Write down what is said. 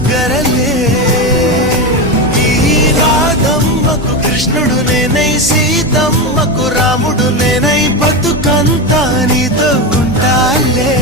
దగ్గరలే. ఈ రాధమ్మకు కృష్ణుడు నేనై, సీతమ్మకు రాముడు నేనై, బతుకంతా నీతో ఉంటాలే.